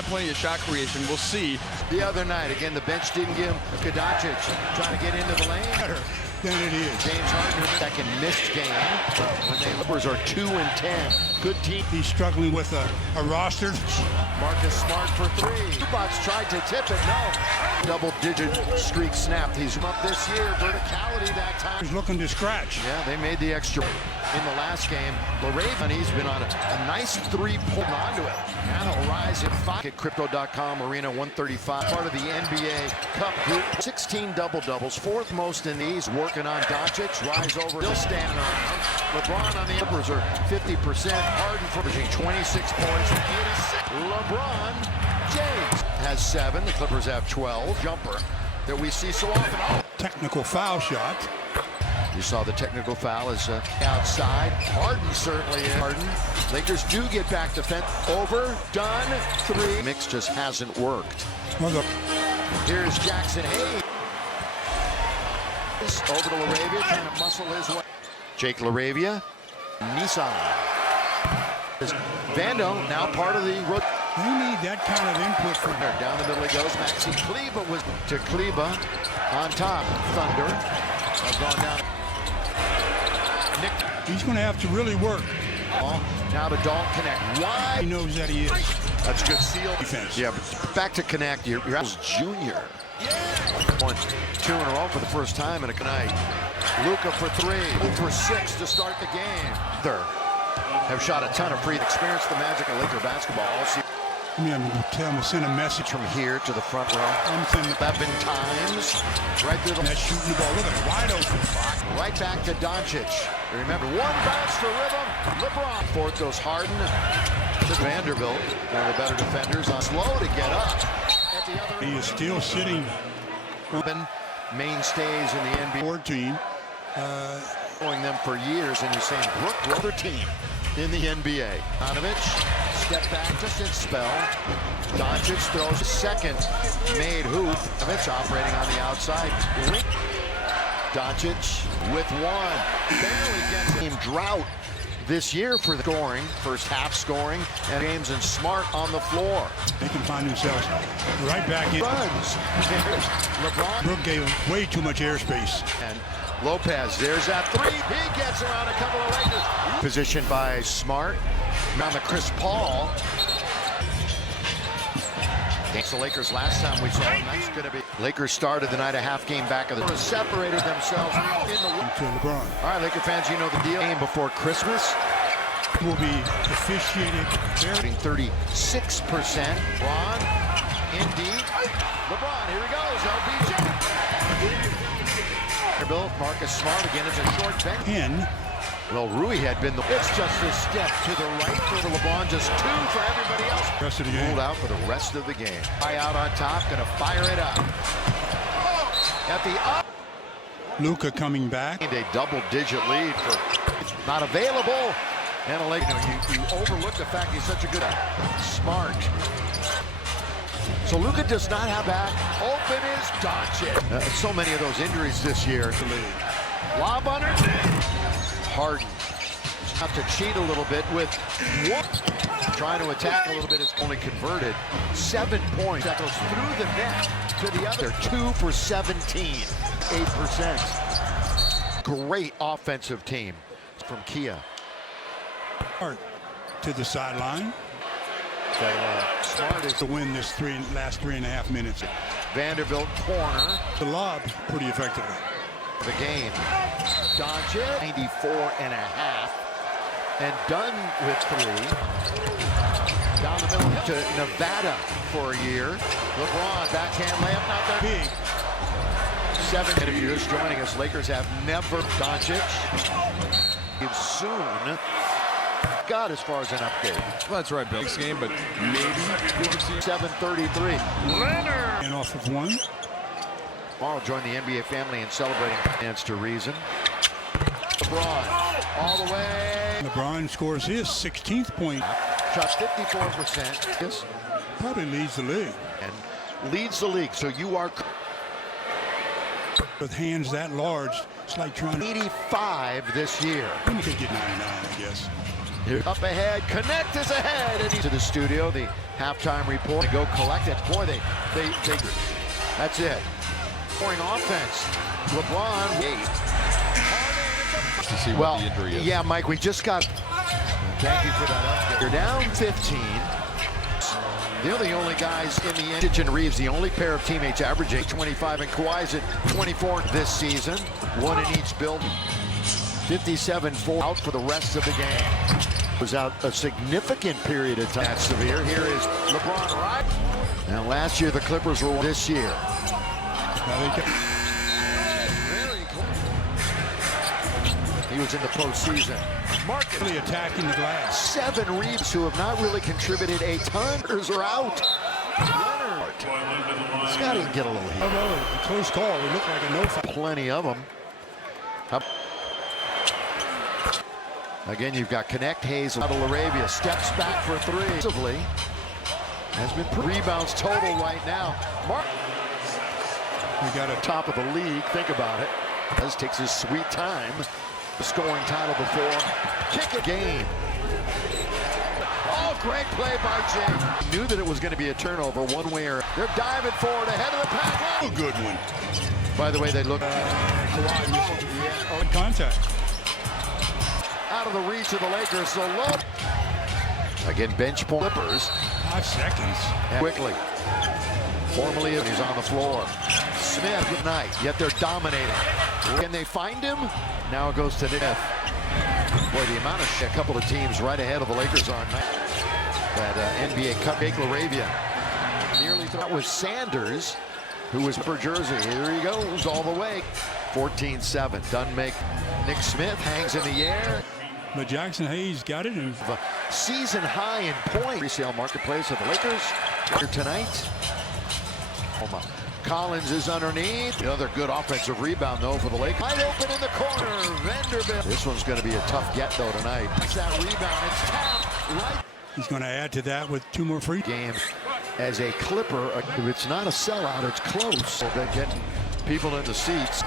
have plenty of shot creation. We'll see. The other night, again, the bench didn't give him Kadocic trying to get into the lane. Better than it is. James Harden, second missed game. When the Clippers are 2-10. Good team. He's struggling with a roster. Marcus Smart for three. Zubac's tried to tip it, no. Double-digit streak snapped. He's up this year. Verticality that time. He's looking to scratch. Yeah, they made the extra in the last game. He's been on a nice three-point onto it. Now rise at 5 at Crypto.com Arena 135. Part of the NBA Cup group. 16 double-doubles, fourth most in these. Working on Doncic. Rise over. Still standing around. LeBron on the Clippers are 50%. Harden averaging 26 points. 86. LeBron James has 7. The Clippers have 12. Jumper that we see so often. Oh. Technical foul shot. You saw the technical foul is outside. Harden certainly is. Harden. Lakers do get back to fence. Over. Done. 3. Mix just hasn't worked. Well, Here's Jackson Hayes. Over to LaRavia, trying to muscle his way. Jake LaRavia. Nissan. Vando, now part of the road. you need that kind of input from her. Down the middle he goes. Maxi Kleba was to Kleba. On top. Thunder. Have gone down. Nick. He's going to have to really work. Now to Dalton Connect. Wide. He knows that he is. That's good seal. Defense. Yeah, but back to Connect. You're junior. Won 2 in a row for the first time in a night. Luka for 3. 0 for 6 to start the game. Have shot a ton of free. Experience the magic of Laker basketball all season. I'm going to send a message From here to the front row. I'm sending 11 times. Right through the... that shooting the ball. Look at it, wide open. Right back to Doncic. Remember, one bounce for rhythm. LeBron. Fourth goes Harden to Vanderbilt. One of the better defenders on slow to get up. At the other He is still sitting. mainstays in the NBA. 14. Following them for years, and you're saying Brook, brother team in the NBA. Donovich, step back, just in spell. Doncic throws a second made hoop. Donovich operating on the outside. Doncic with 1. Barely gets team drought this year for the scoring. First half scoring, and James and Smart on the floor. They can find themselves right back in. Runs. LeBron. Brook gave way too much airspace. And Lopez, there's that 3. He gets around a couple of Lakers. Positioned by Smart. Around the Chris Paul. Against the Lakers last time we saw them. That's going to be. Lakers started the night a half game back of the. Separated themselves in the. To LeBron. All right, Laker fans, you know the deal. Game before Christmas. Will be officiated very 36%. Ron, indeed. LeBron, here he goes. LBJ. Bill, Marcus Smart again. It's a short bench. 10. Well, Rui had been the. It's just a step to the right for LeBron. Just 2 for everybody else. Rest of the game. Pulled out for the rest of the game. High out on top, gonna fire it up. At the up. Luka coming back. A double-digit lead for not available. And you overlook the fact he's such a good Smart. So Luka does not have back. Open is Doncic. So many of those injuries this year. Lob under. Harden. Have to cheat a little bit with one. Trying to attack a little bit is only converted. 7 points. That goes through the net to the other. 2 for 17. 8%. Great offensive team from Kia. To the sideline. Smart is To win this last 3.5 minutes. Vanderbilt corner. The lob pretty effectively. The game. Doncic 94.5 and done with 3. Down the middle to Nevada for a year. LeBron backhand layup, not that Big. 7 interviews joining us. Lakers have never. Doncic soon got as far as an update. Well, that's right, Bill. Next game, but maybe we'll see. 7:33. Leonard. And off of 1. Tomorrow join the NBA family in celebrating Dance to Reason. LeBron all the way. LeBron scores his 16th point. Shot 54%. Yes. Probably leads the league. And leads the league. So you are With hands that large, it's like trying to. 85 this year. You could get 99, I guess. Here, up ahead, Connect is ahead, and he's to the studio. The halftime report. They go collect it. Boy, they. That's it. Scoring offense. LeBron. 8. To see what the injury is. Yeah, Mike, we just got. Thank you for that update. You're down 15. They're the only guys in the end. And Reeves, the only pair of teammates averaging 25, and Kawhi's at 24 this season. One in each building. 57-4 out for the rest of the game. Was out a significant period of time. That's severe. Here is LeBron, right? Now, last year the Clippers were this year. Very close. He was in the postseason. Marcus Really attacking the glass. 7 Reeves who have not really contributed a ton. Are out. Leonard. Scotty can get a little heat. Oh, a close call. It looked like a no foul. Plenty of them. Again, you've got Connect. Hayes out of Laravia steps back for 3. Has been rebounds total right now. Mark. We got a Top of the league. Think about it. This takes his sweet time. The scoring title before. Kick a game. Oh, great play by Jay. Knew that it was going to be a turnover one way or they're diving forward ahead of the pack. a good one. By the way, they look Kawhi missed it. Contact. out of the reach of the Lakers. So low. Again, bench point. Clippers. 5 seconds. Quickly. Formally, he's on the floor. Smith with night, yet they're dominating. Can they find him? Now it goes to Nick. Boy, the amount of a couple of teams right ahead of the Lakers are that NBA Cupcake Laravia. Nearly that was Sanders, who was per jersey. Here he goes all the way. 14-7. Doesn't make. Nick Smith hangs in the air. But Jackson Hayes got it. And A season high in points. Resale marketplace of the Lakers here tonight. Collins is underneath. Another good offensive rebound, though, for the Lakers. Wide open in the corner. Vanderbilt. This one's going to be a tough get, though, tonight. It's that rebound. It's tapped right. he's going to add to that with 2 more free Games as a Clipper. If it's not a sellout, it's close. So they're getting people in the seats.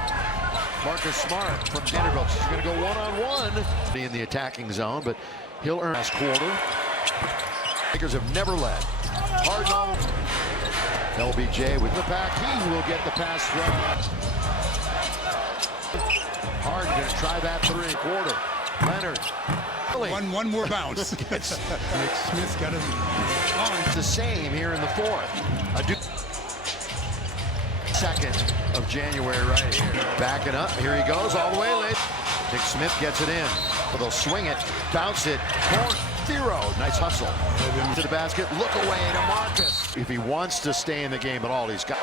Marcus Smart from Vanderbilt. He's going to go one-on-one in the attacking zone, but he'll earn last quarter. Lakers have never led. Harden all. LBJ with the back. He will get the pass from Harden. Going to try that 3-quarter. Leonard. One more bounce. Nick Smith got it on. It's the same here in the 4th. 2nd of January right here. Backing up. Here he goes all the way late. Nick Smith gets it in. They'll swing it. Bounce it. Corner. 0. Nice hustle. To the basket. Look away to Marcus. If he wants to stay in the game at all, he's got.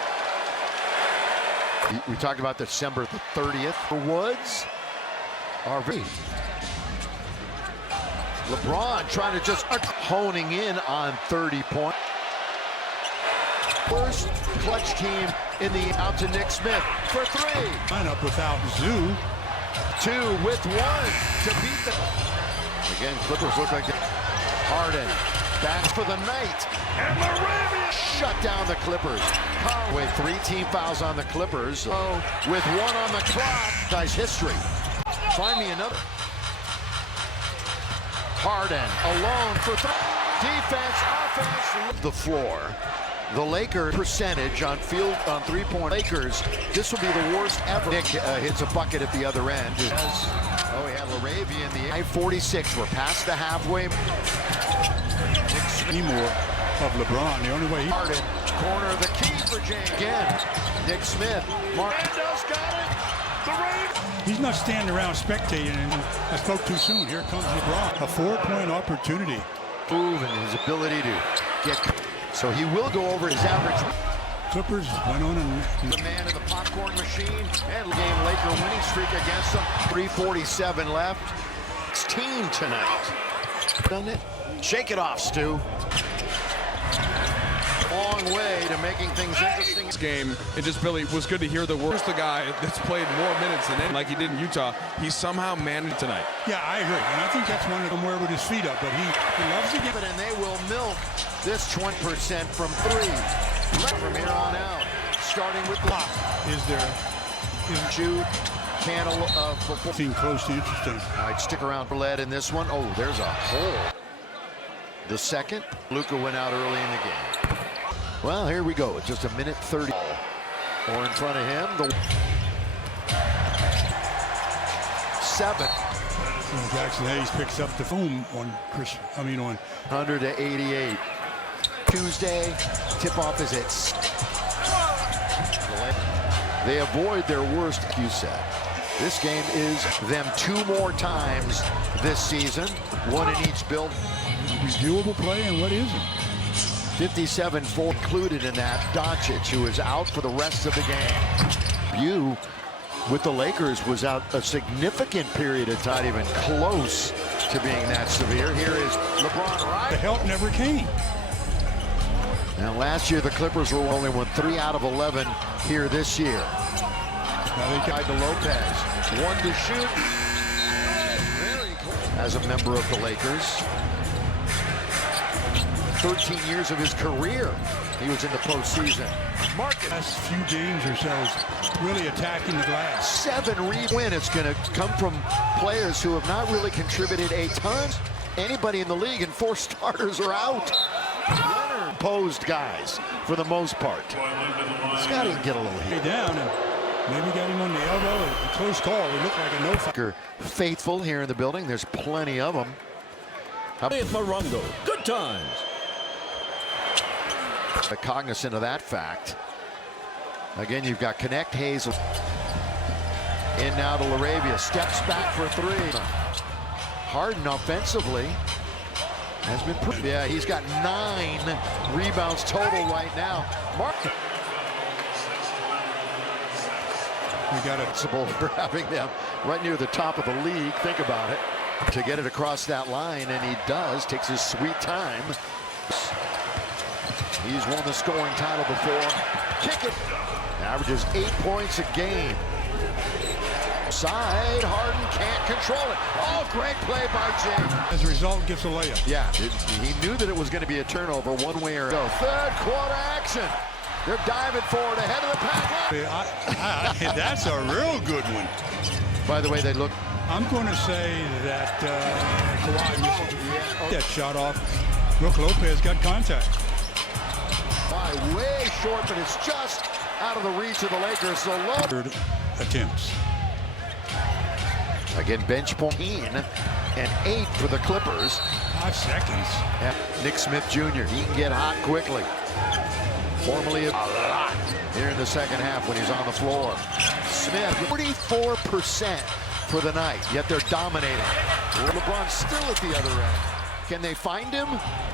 We talked about December the 30th for Woods. RV. LeBron trying to just honing in on 30 points. First clutch team in the out to Nick Smith for 3. Lineup without Zoo. 2 with 1 to beat the. Again, Clippers look like Harden back for the night. And Laravia shut down the Clippers. Conway, 3 team fouls on the Clippers. Oh, with 1 on the clock. Guy's history. Find me another. Harden alone for 3. Defense, offense. The floor. The Lakers percentage on 3-point Lakers. This will be the worst ever. Nick hits a bucket at the other end. Oh, he had Laravia in the 46. We're past the halfway. Anymore of LeBron. The only way he. Harden, corner, the key for James. Again, Nick Smith. Marquez got it. The Ravens. He's not standing around spectating, and I spoke too soon. Here comes LeBron. A 4-point opportunity. Move and his ability to get. So he will go over his average. Clippers went on and. The man in the popcorn machine. And game Laker winning streak against them. 3:47 left. It's team tonight. Done it. Shake it off, Stu. Long way to making things interesting. This game, it just really was good to hear the words. The guy that's played more minutes than him, like he did in Utah, he somehow managed tonight. Yeah, I agree. And I think that's one of them where with his feet up, but he loves to get it. And they will milk this 20% from 3. From here on out. Starting with block. Is there Shoot. can of football. Seemed close to interesting. All right, stick around for lead in this one. Oh, there's a hole. The second, Luka went out early in the game. Well, here we go. It's just a minute 30. Or in front of him, the 7. Jackson Hayes picks up the boom on on 100-88. Tuesday, tip-off is at. They avoid their worst, you said. This game is them 2 more times this season, 1 in each build. Reviewable play and what isn't. 57-4 included in that. Doncic, who is out for the rest of the game. You, with the Lakers, was out a significant period of time, even close to being that severe. Here is LeBron, right? The help never came. Now, last year, the Clippers were only won 3 out of 11 here this year. Now they Guy to Lopez, 1 to shoot. Very close. As a member of the Lakers, 13 years of his career, he was in the postseason. Marcus. Last few games or so, really attacking the glass. 7 win. It's going to come from players who have not really contributed a ton. Anybody in the league, and 4 starters are out. Leonard posed guys for the most part. Scotty can get a little hit Down and maybe got him on the elbow. A close call. It looked like a no-foul. Faithful here in the building. There's plenty of them. Morongo, good times. Cognizant of that fact. Again, you've got Connect, Hayes. In now to LaRavia. Steps back for 3. Harden offensively has been pretty. Yeah, he's got 9 rebounds total right now. Mark. We got Possible for having them right near the top of the league. Think about it. To get it across that line, and he does. Takes his sweet time. He's won the scoring title before. Kick it. Averages 8 points a game. Side, Harden can't control it. Oh, great play by James. As a result, gets a layup. Yeah, he knew that it was going to be a turnover one way or another. Third quarter action. They're diving forward ahead of the pack. That's a real good one. By the way, they look. I'm going to say that Kawhi missed that shot off. Brook Lopez got contact. Way short, but it's just out of the reach of the Lakers. So low. 3rd attempts. Again, bench point and 8 for the Clippers. 5 seconds. Yeah. Nick Smith Jr. He can get hot quickly. Formerly a lot here in the second half when he's on the floor. Smith, 44% for the night, yet they're dominating. LeBron's still at the other end. Can they find him?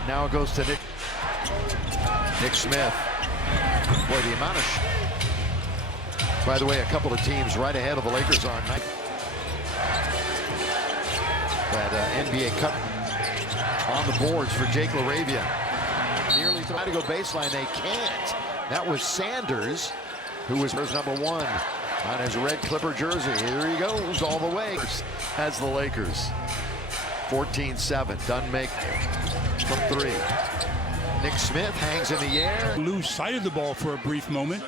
Now it goes to Nick Smith. Boy, the amount of. By the way, a couple of teams right ahead of the Lakers are tonight. That NBA Cup on the boards for Jake LaRavia. Nearly try to go baseline. They can't. That was Sanders, who was number 1 on his red Clipper jersey. Here he goes all the way. Has the Lakers. 14-7. Doesn't make from 3. Nick Smith hangs in the air. Lose sight of the ball for a brief moment,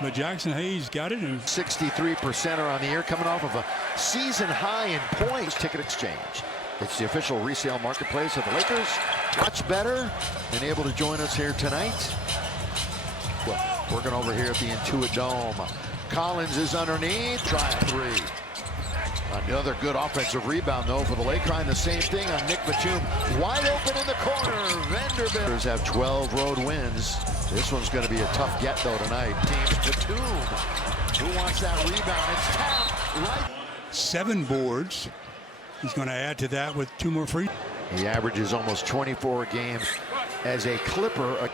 but Jackson Hayes got it. And 63% are on the air, coming off of a season high in points. Ticket exchange. It's the official resale marketplace of the Lakers. Much better and able to join us here tonight. Well, working over here at the Intuit Dome. Collins is underneath. Try a 3. Another good offensive rebound, though, for the Lakers. Trying the same thing on Nick Batum. Wide open in the corner. Vanderbilt have 12 road wins. This one's going to be a tough get, though, tonight. Team Batum. Who wants that rebound? It's tapped right. 7 boards. He's going to add to that with 2 more free. He averages almost 24 games as a Clipper.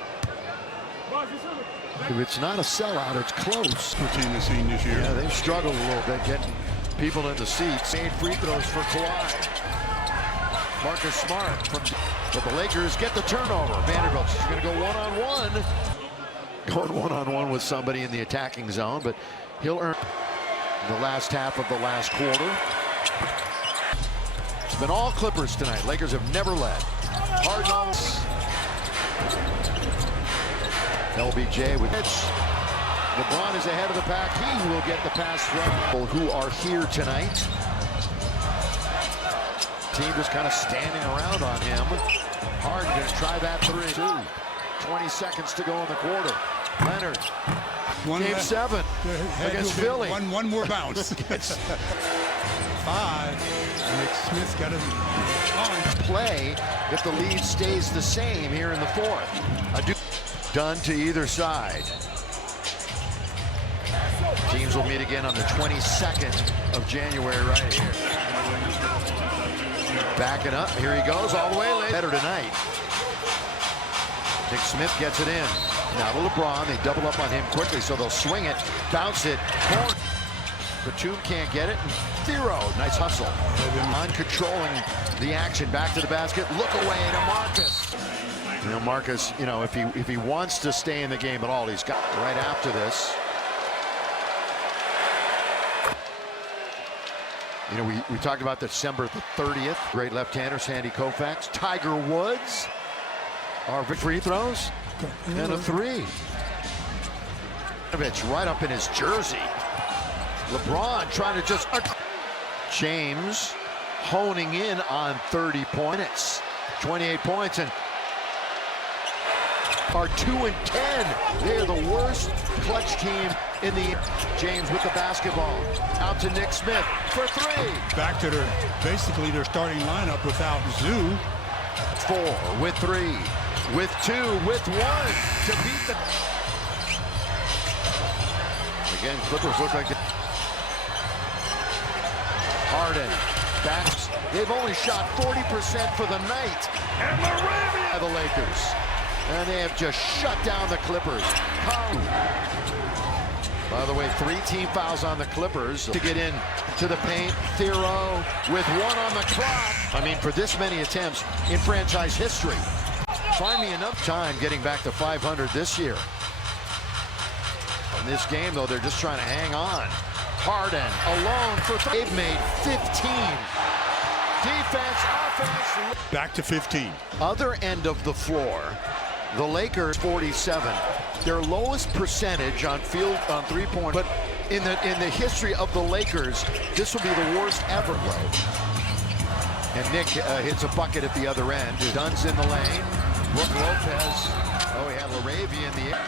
If it's not a sellout, it's close. The team has seen this year. Yeah, they've struggled a little bit getting people in the seats. Made free throws for Kawhi. Marcus Smart but the Lakers get the turnover. Vanderbilt's going to go one-on-one. Going one-on-one with somebody in the attacking zone, but he'll earn the last half of the last quarter. It's been all Clippers tonight. Lakers have never led. Harden almost. LBJ with pitch. LeBron is ahead of the pack. He will get the pass from who are here tonight. Team just kind of standing around on him. Harden going to try that three. 20 seconds to go in the quarter. Leonard. Game 7 against Philly. One more bounce. 5. Nick Smith got it on. Play if the lead stays the same here in the fourth. Done to either side. Teams will meet again on the 22nd of January right here. Backing up. Here he goes all the way late. Better tonight. Nick Smith gets it in. Now to LeBron. They double up on him quickly, so they'll swing it, bounce it. Batum can't get it. Thero, nice hustle. On controlling the action. Back to the basket. Look away to Marcus. You know, Marcus, you know, if he wants to stay in the game at all, he's got right after this. You know, we talked about December the 30th. Great left-hander, Sandy Koufax. Tiger Woods. Our free throws. And a 3. Right up in his jersey. LeBron trying to just... James honing in on 30 points. 28 points and are 2-10. They're the worst clutch team in the... James with the basketball. Out to Nick Smith for 3. Back to basically their starting lineup without Zoo. 4 with 3. With 2, with 1 to beat the... Again, Clippers look like... Harden, backs. They've only shot 40% for the night. And Moravia, the Lakers. And they have just shut down the Clippers. By the way, 3 team fouls on the Clippers to get in to the paint. Thero with 1 on the clock. I mean, for this many attempts in franchise history. Find me enough time getting back to 500 this year. In this game, though, they're just trying to hang on. Harden alone for 3. They've made 15. Defense, offense. Back to 15. Other end of the floor, the Lakers 47. Their lowest percentage on field on 3-point. But in the history of the Lakers, this will be the worst ever. And Nick hits a bucket at the other end. Dunn's in the lane. Brook Lopez. Oh, he had Laravia in the air.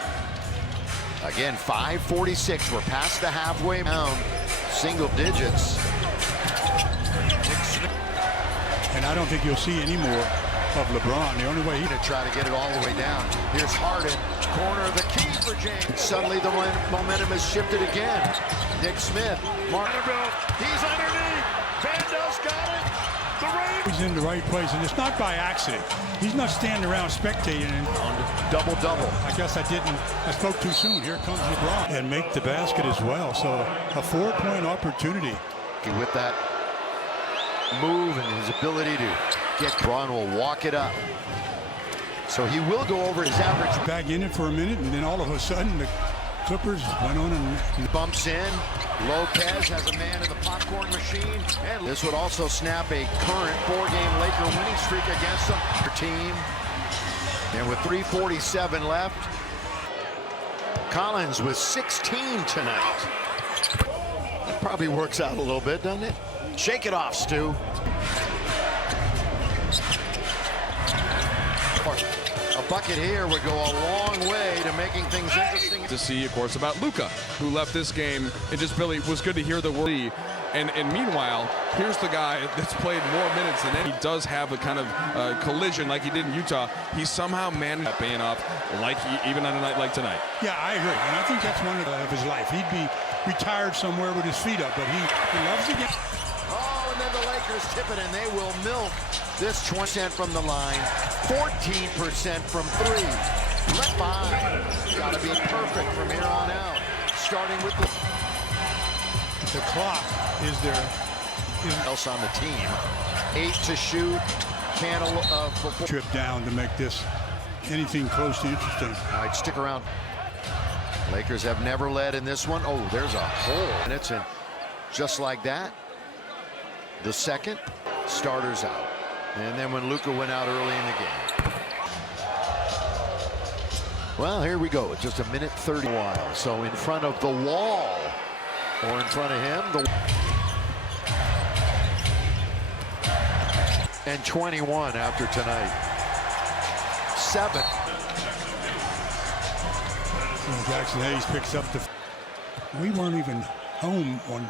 Again, 5:46. We're past the halfway down. Single digits. And I don't think you'll see any more of LeBron. The only way to try to get it all the way down. Here's Harden. Corner of the key for James. Suddenly the momentum has shifted again. Nick Smith. Martinville. He's underneath. Vando's got it. He's in the right place, and it's not by accident. He's not standing around spectating. And double-double. I guess I spoke too soon. Here comes LeBron. And make the basket as well. So a 4-point opportunity. With that move and his ability to get Braun will walk it up. So he will go over his average. Back in it for a minute, and then all of a sudden the Clippers went on and bumps in. Lopez has a man in the popcorn machine. And this would also snap a current 4-game Laker winning streak against them. Their team. And with 3:47 left, Collins with 16 tonight. That probably works out a little bit, doesn't it? Shake it off, Stu. A bucket here would go a long way to making things interesting. To see, of course, about Luka, who left this game. It just really was good to hear the word. And meanwhile, here's the guy that's played more minutes than any. He does have a kind of collision like he did in Utah. He somehow managed that paying off, like even on a night like tonight. Yeah, I agree. And I think that's one of his life. He'd be retired somewhere with his feet up, but he loves the game. Oh, and then the Lakers tip it, and they will milk this 20% from the line, 14% from 3. Let 5. Got to be perfect from here on out. Starting with the clock is there. Else on the team. 8 to shoot. Trip down to make this anything close to interesting. All right, stick around. Lakers have never led in this one. Oh, there's a hole. And it's in just like that. The second, starters out. And then when Luka went out early in the game. Well, here we go. It's just a minute 30 while. So in front of the wall, or in front of him, and 21 after tonight. 7. And Jackson Hayes picks up the. We weren't even home on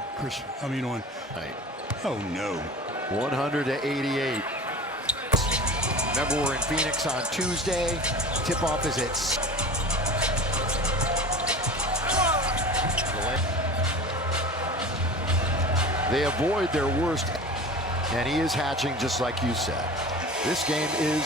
Right. Oh no. 100-88. Remember, we're in Phoenix on Tuesday. Tip-off is at. They avoid their worst, and he is hatching just like you said. This game is